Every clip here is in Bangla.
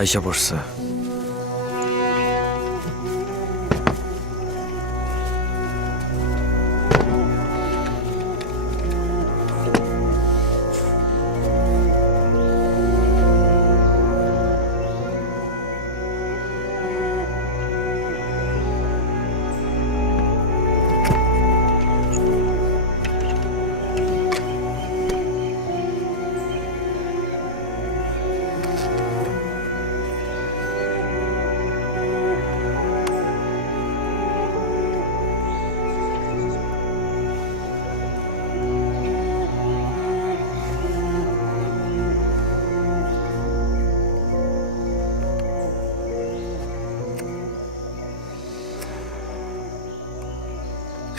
আইসা পড়ছে।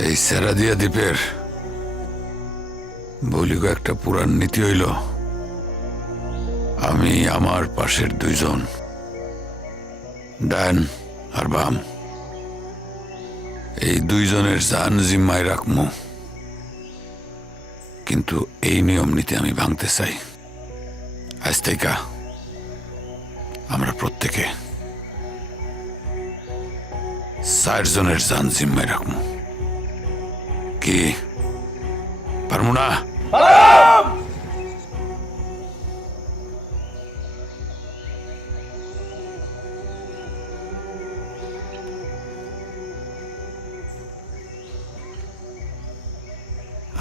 এই সেরাদিয়া দ্বীপের বলিগ একটা পুরান নীতি হইল, আমি আমার পাশের দুইজন ডান আর বাম এই দুইজনের জান জিম্মায় রাখমু, কিন্তু এই নিয়ম নীতি আমি ভাঙতে চাই। আজ থেকে আমরা প্রত্যেকে 4 জনের জান জিম্মায় রাখমু। কি পারমু না?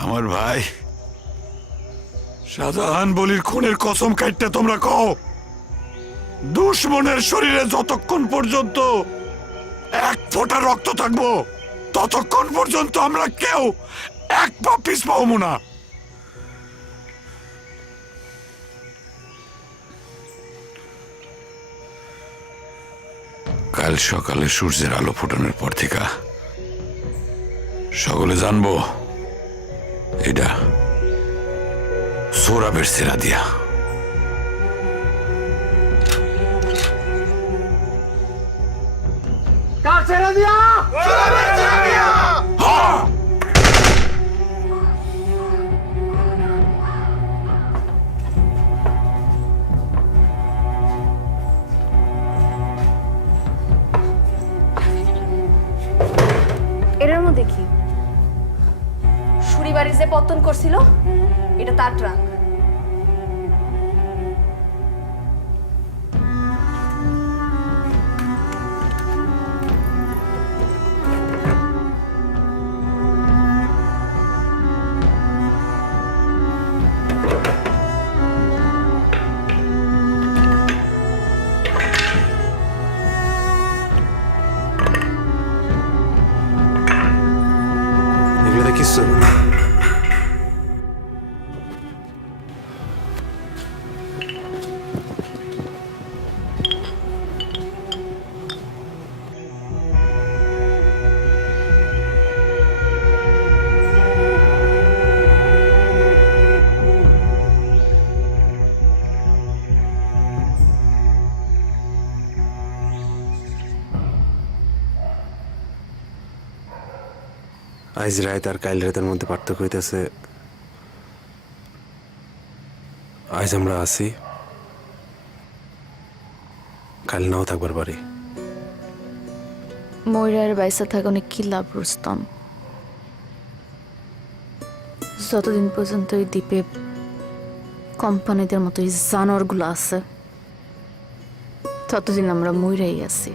আমার ভাই শাহজাহান বলির খুনের কসম কাটতে তোমরা কও, দুশ্মনের শরীরে যতক্ষণ পর্যন্ত 1 ফোঁটা রক্ত থাকবো ততক্ষণ পর্যন্ত আমরা কেউ 1 পা পিছ পাবো না। কাল সকালে সূর্যের আলো ফোটানোর পর থেকে সকলে জানবো এটা সোরাবের সেরাদিয়া। কার সেরাদিয়া? সোরাবের সেরাদিয়া। হ্যাঁ, এটার মধ্যে কি? সুরিবাড়ি যে পতন করছিল এটা তার ট্রাঙ্ক। এগুলো কিছু আজ রাত আর কাল রাতের মধ্যে পার্থক্য হইতেছে। আজ আমরা আছি, কাল নাও থাকবার পারি। ময়রার বাইসা থাকে অনেক কি লাভ রুস্তম? যতদিন পর্যন্ত এই দ্বীপে কোম্পানিদের মতো এই জানোয়ারগুলো আছে ততদিন আমরা ময়রাই আছি।